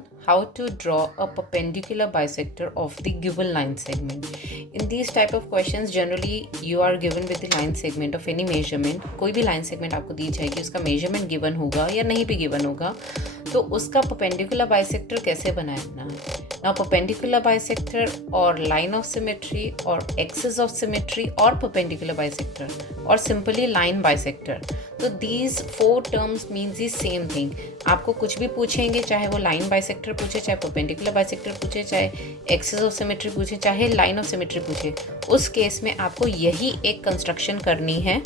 learn how to draw a perpendicular bisector of the given line segment. In these type of questions generally you are given with the line segment of any measurement. कोई भी line segment आपको दी जाएगी, उसका measurement given होगा या नहीं भी given होगा, तो उसका perpendicular bisector कैसे बनाना है. Now perpendicular bisector or line of symmetry or axis of symmetry or perpendicular bisector or simply line bisector. तो these four terms means the same thing. आपको कुछ भी पूछेंगे, चाहे वो लाइन बाइसेक्टर पूछे, चाहे परपेंडिकुलर बाइसेक्टर पूछे, चाहे एक्सिस ऑफ सिमेट्री पूछे, चाहे लाइन ऑफ सिमेट्री पूछे, उस केस में आपको यही एक कंस्ट्रक्शन करनी है.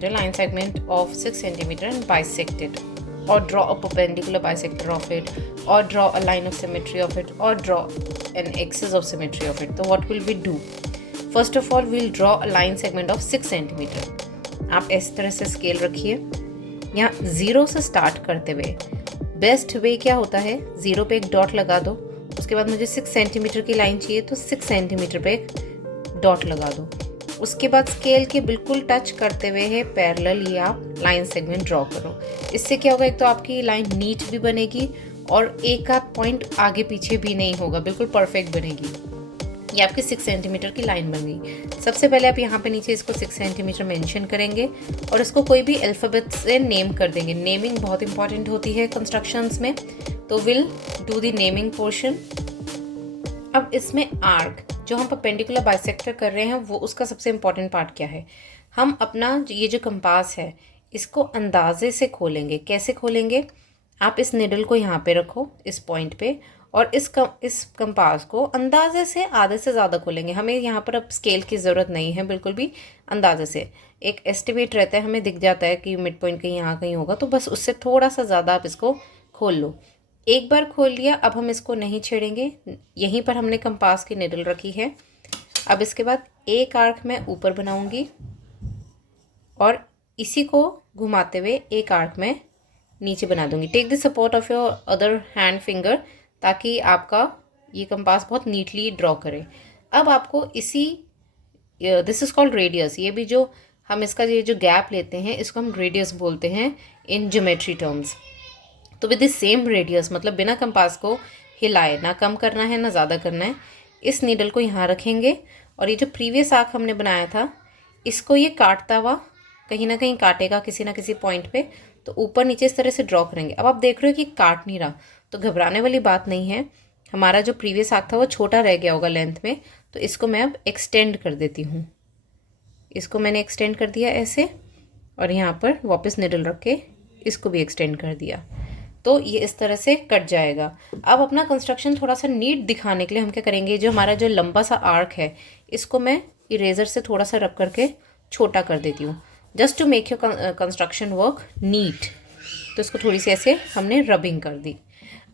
The line segment of 6 cm and bisect it, or draw a perpendicular bisector of it, or draw a line of symmetry of it, or draw an axis of symmetry of it. So what will we do? First of all, we'll draw a line segment of 6 cm. आप इस तरह से scale रखिए. यहाँ 0 से start करते हुए best way क्या होता है, 0 पे एक डॉट लगा दो. उसके बाद मुझे 6 सेंटीमीटर की लाइन चाहिए तो 6 सेंटीमीटर पे एक डॉट लगा दो. उसके बाद स्केल के बिल्कुल टच करते हुए है पैरेलल ये आप लाइन सेगमेंट ड्रॉ करो. इससे क्या होगा, एक तो आपकी लाइन नीट भी बनेगी और एक आध पॉइंट आगे पीछे भी नहीं होगा, बिल्कुल परफेक्ट बनेगी. ये आपकी 6 सेंटीमीटर की लाइन बन गई. सबसे पहले आप यहाँ पे नीचे इसको 6 सेंटीमीटर मेंशन करेंगे और इसको कोई भी अल्फ़ाबेट से नेम कर देंगे. नेमिंग बहुत इंपॉर्टेंट होती है कंस्ट्रक्शंस में, तो will do the naming portion. अब इसमें आर्क जो हम परपेंडिकुलर बाइसेक्टर कर रहे हैं, वो उसका सबसे इम्पॉर्टेंट पार्ट क्या है, हम अपना ये जो कंपास है इसको अंदाजे से खोलेंगे. कैसे खोलेंगे, आप इस निडल को यहाँ पे रखो इस पॉइंट पे और इस कंपास को अंदाजे से आधे से ज़्यादा खोलेंगे. हमें यहाँ पर अब स्केल की ज़रूरत नहीं है, बिल्कुल भी अंदाजे से एक एस्टिमेट रहता है, हमें दिख जाता है कि मिड पॉइंट कहीं यहाँ कहीं होगा, तो बस उससे थोड़ा सा ज़्यादा आप इसको खोल लो. एक बार खोल लिया, अब हम इसको नहीं छेड़ेंगे. यहीं पर हमने कंपास की निडल रखी है. अब इसके बाद एक आर्क मैं ऊपर बनाऊंगी और इसी को घुमाते हुए एक आर्क मैं नीचे बना दूंगी. Take the support of your other hand finger ताकि आपका ये कंपास बहुत नीटली ड्रॉ करे. अब आपको इसी दिस इज़ कॉल्ड रेडियस. ये भी जो हम इसका ये जो गैप लेते हैं इसको हम रेडियस बोलते हैं इन ज्योमेट्री टर्म्स. तो विद द सेम रेडियस, मतलब बिना कंपास को हिलाए, ना कम करना है ना ज़्यादा करना है, इस नीडल को यहाँ रखेंगे और ये जो प्रीवियस आर्क हमने बनाया था इसको ये काटता हुआ कहीं ना कहीं काटेगा किसी ना किसी पॉइंट पे, तो ऊपर नीचे इस तरह से ड्रॉ करेंगे. अब आप देख रहे हो कि काट नहीं रहा, तो घबराने वाली बात नहीं है. हमारा जो प्रीवियस आर्क था वो छोटा रह गया होगा लेंथ में, तो इसको मैं अब एक्सटेंड कर देती हूँ. इसको मैंने एक्सटेंड कर दिया ऐसे और यहाँ पर वापस निडल रख के इसको भी एक्सटेंड कर दिया, तो ये इस तरह से कट जाएगा. अब अपना कंस्ट्रक्शन थोड़ा सा नीट दिखाने के लिए हम क्या करेंगे, जो हमारा जो लंबा सा आर्क है इसको मैं इरेजर से थोड़ा सा रब करके छोटा कर देती हूँ, just to make your construction work neat. तो इसको थोड़ी सी ऐसे हमने रबिंग कर दी.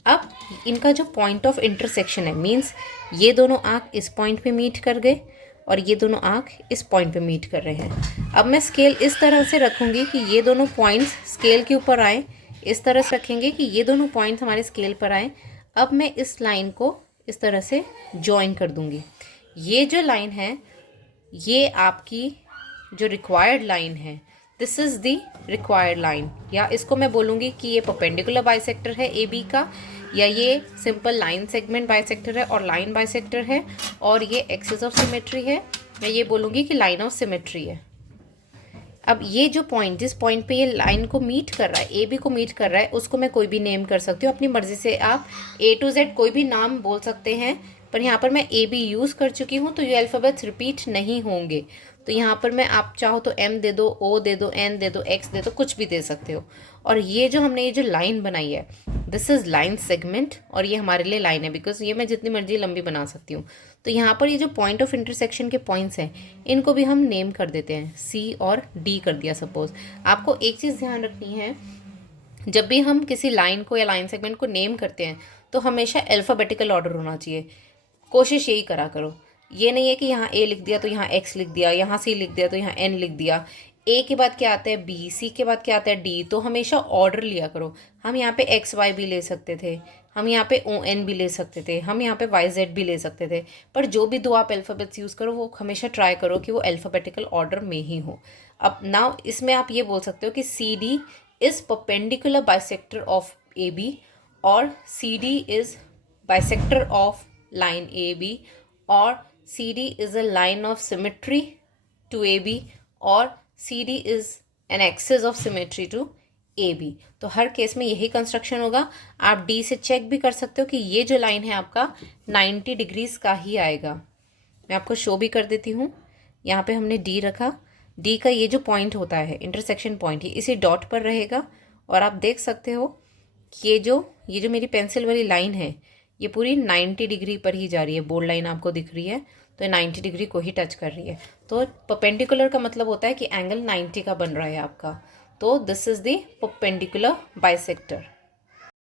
अब इनका जो पॉइंट ऑफ इंटरसेक्शन है, मीन्स ये दोनों आर्क इस पॉइंट पे मीट कर गए और ये दोनों आर्क इस पॉइंट पे मीट कर रहे हैं. अब मैं स्केल इस तरह से रखूँगी कि ये दोनों पॉइंट्स स्केल के ऊपर आए. इस तरह से रखेंगे कि ये दोनों पॉइंट्स हमारे स्केल पर आए. अब मैं इस लाइन को इस तरह से जॉइन कर दूँगी. ये जो लाइन है ये आपकी जो रिक्वायर्ड लाइन है, this is the required line, या इसको मैं बोलूँगी कि ये परपेंडिकुलर बाइसेक्टर है ए बी का, या ये सिंपल लाइन सेगमेंट बाइसेक्टर है और लाइन बाइसेक्टर है, और ये एक्सिस ऑफ सिमेट्री है. मैं ये बोलूँगी कि लाइन ऑफ सिमेट्री है. अब ये जो पॉइंट, जिस पॉइंट पे ये लाइन को मीट कर रहा है, ए बी को मीट कर रहा है, उसको मैं कोई भी नेम कर सकती हूँ अपनी मर्ज़ी से. आप ए टू जेड कोई भी नाम बोल सकते हैं, पर यहाँ पर मैं ए बी यूज़ कर चुकी हूँ तो ये अल्फ़ाबेट्स रिपीट नहीं होंगे. तो यहाँ पर मैं, आप चाहो तो एम दे दो, ओ दे दो, एन दे दो, एक्स दे दो, कुछ भी दे सकते हो. और ये जो हमने ये जो लाइन बनाई है, दिस इज़ लाइन सेगमेंट, और ये हमारे लिए लाइन है बिकॉज ये मैं जितनी मर्जी लंबी बना सकती हूँ. तो यहाँ पर ये जो पॉइंट ऑफ इंटरसेक्शन के पॉइंट्स हैं इनको भी हम नेम कर देते हैं. सी और डी कर दिया सपोज. आपको एक चीज़ ध्यान रखनी है, जब भी हम किसी लाइन को या लाइन सेगमेंट को नेम करते हैं तो हमेशा अल्फ़ाबेटिकल ऑर्डर होना चाहिए. कोशिश यही करा करो. ये नहीं है कि यहाँ ए लिख दिया तो यहाँ एक्स लिख दिया, यहाँ सी लिख दिया तो यहाँ एन लिख दिया. ए के बाद क्या आता है बी, सी के बाद क्या आता है डी. तो हमेशा ऑर्डर लिया करो. हम यहाँ पे एक्स वाई भी ले सकते थे, हम यहाँ पे ओ एन भी ले सकते थे, हम यहाँ पे वाई जेड भी ले सकते थे, पर जो भी दो आप अल्फ़ाबेट्स यूज़ करो वो हमेशा ट्राई करो कि वो अल्फ़ाबेटिकल ऑर्डर में ही हो. अब नाउ इसमें आप ये बोल सकते हो कि C D is perpendicular bisector of A B, और C D is bisector of line A B, और C D is a line of symmetry to A B, और C D is an axis of symmetry to A B. तो हर case में यही construction होगा। आप D से check भी कर सकते हो कि ये जो लाइन है आपका 90 डिग्रीज का ही आएगा। मैं आपको शो भी कर देती हूँ। यहाँ पे हमने डी रखा, डी का ये जो पॉइंट होता है इंटरसेक्शन पॉइंट, ये इसी डॉट पर रहेगा। और आप देख सकते हो कि ये जो मेरी पेंसिल वाली लाइन है ये पूरी 90 डिग्री पर ही जा रही है। बोल्ड लाइन आपको दिख रही है तो 90 डिग्री को ही टच कर रही है। तो परपेंडिकुलर का मतलब होता है कि एंगल 90 का बन रहा है आपका। तो this is the perpendicular bisector.